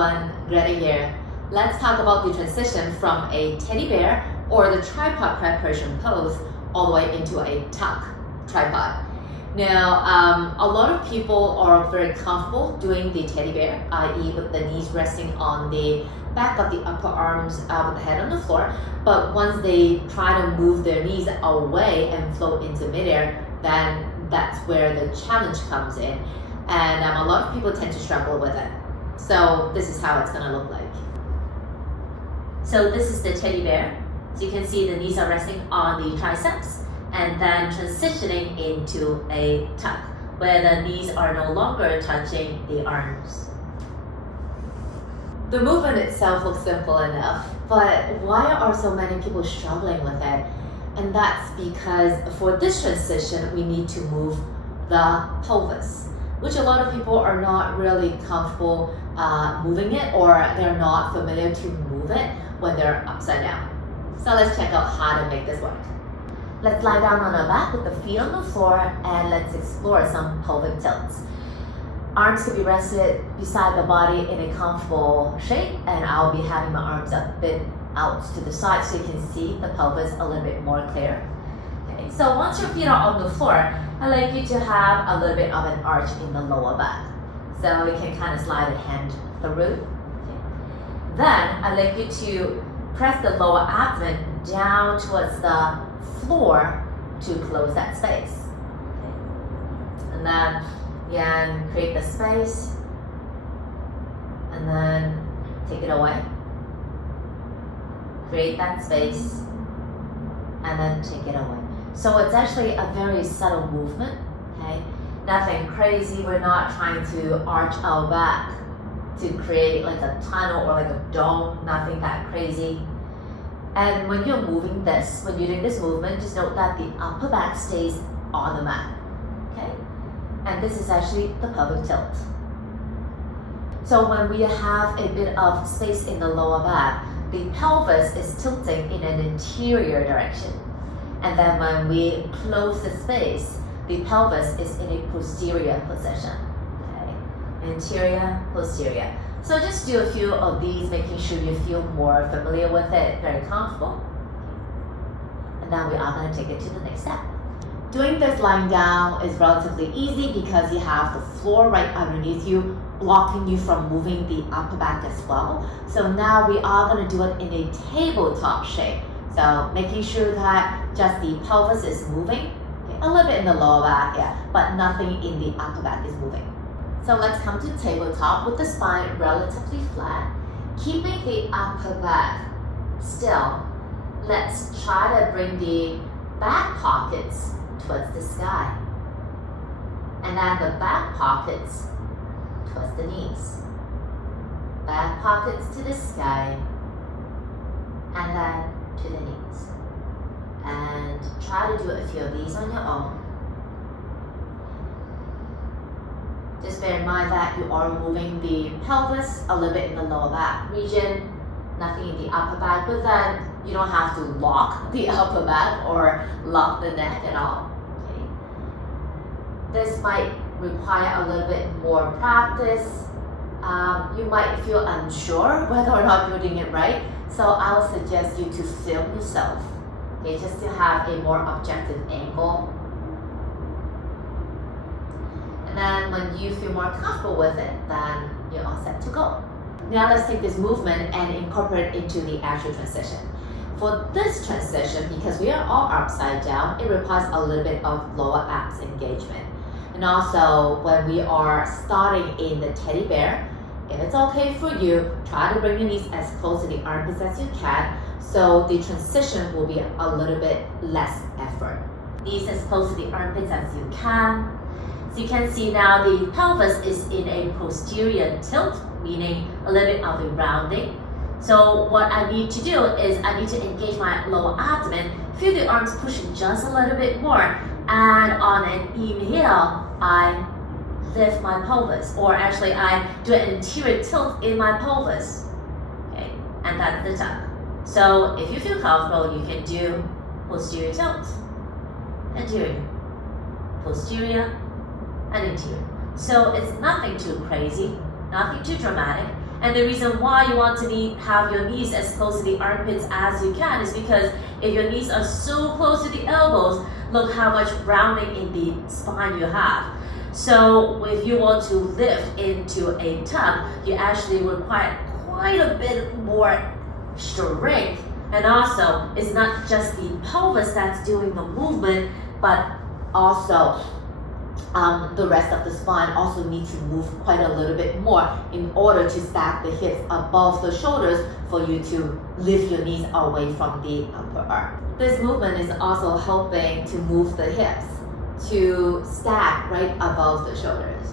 everyone, Greta here. Let's talk about the transition from a teddy bear or the tripod preparation pose all the way into a tuck tripod. Now, a lot of people are very comfortable doing the teddy bear, i.e. with the knees resting on the back of the upper arms with the head on the floor. But once they try to move their knees away and float into midair, then that's where the challenge comes in. And a lot of people tend to struggle with it. So this is how it's gonna look like. So this is the teddy bear. So you can see the knees are resting on the triceps and then transitioning into a tuck where the knees are no longer touching the arms. The movement itself looks simple enough, but why are so many people struggling with it? And that's because for this transition, we need to move the pelvis, which a lot of people are not really comfortable moving it, or they're not familiar to move it when they're upside down. So let's check out how to make this work. Let's lie down on our back with the feet on the floor and let's explore some pelvic tilts. Arms can be rested beside the body in a comfortable shape, and I'll be having my arms a bit out to the side so you can see the pelvis a little bit more clear. Okay, so once your feet are on the floor, I'd like you to have a little bit of an arch in the lower back. So you can kind of slide a hand through. Okay. Then I'd like you to press the lower abdomen down towards the floor to close that space. Okay. And then again, create the space and then take it away. Create that space and then take it away. So it's actually a very subtle movement, okay? Nothing crazy. We're not trying to arch our back to create like a tunnel or like a dome, nothing that crazy. And when you're moving this, when you're doing this movement, just note that the upper back stays on the mat, okay? And this is actually the pelvic tilt. So when we have a bit of space in the lower back, the pelvis is tilting in an interior direction. And then when we close the space, the pelvis is in a posterior position. Okay? Interior, posterior. So just do a few of these, making sure you feel more familiar with it, very comfortable. And then we are going to take it to the next step. Doing this lying down is relatively easy because you have the floor right underneath you, blocking you from moving the upper back as well. So now we are going to do it in a tabletop shape. So making sure that just the pelvis is moving, okay, a little bit in the lower back, yeah, but nothing in the upper back is moving. So let's come to tabletop with the spine relatively flat, keeping the upper back still. Let's try to bring the back pockets towards the sky, and then the back pockets towards the knees. Back pockets to the sky, and then to the knees. And try to do a few of these on your own. Just bear in mind that you are moving the pelvis a little bit in the lower back region, nothing in the upper back, but then you don't have to lock the upper back or lock the neck at all. Okay. This might require a little bit more practice. You might feel unsure whether or not you're doing it right, so I'll suggest you to film yourself, okay, just to have a more objective angle. And then when you feel more comfortable with it, then you're all set to go. Now let's take this movement and incorporate it into the actual transition. For this transition, because we are all upside down, it requires a little bit of lower abs engagement. And also, when we are starting in the teddy bear, if it's okay for you, try to bring your knees as close to the armpits as you can, so the transition will be a little bit less effort. Knees as close to the armpits as you can. So you can see now the pelvis is in a posterior tilt, meaning a little bit of a rounding. So what I need to do is I need to engage my lower abdomen, feel the arms pushing just a little bit more, and on an inhale, I lift my pelvis, or actually I do an interior tilt in my pelvis, okay, and that's the tuck. So if you feel comfortable, you can do posterior tilt, anterior, posterior, and interior. So it's nothing too crazy, nothing too dramatic. And the reason why you want to have your knees as close to the armpits as you can is because if your knees are so close to the elbows, look how much rounding in the spine you have. So if you want to lift into a tub, you actually require quite a bit more strength. And also, it's not just the pelvis that's doing the movement, but also the rest of the spine also needs to move quite a little bit more in order to stack the hips above the shoulders for you to lift your knees away from the upper arm. This movement is also helping to move the hips to stack right above the shoulders,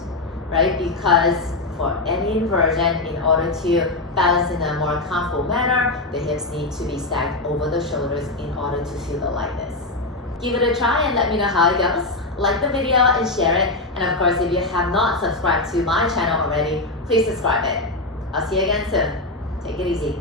right? Because for any inversion, in order to balance in a more comfortable manner, the hips need to be stacked over the shoulders in order to feel the lightness. Give it a try and let me know how it goes. Like the video and share it. And of course, if you have not subscribed to my channel already, please subscribe it. I'll see you again soon. Take it easy.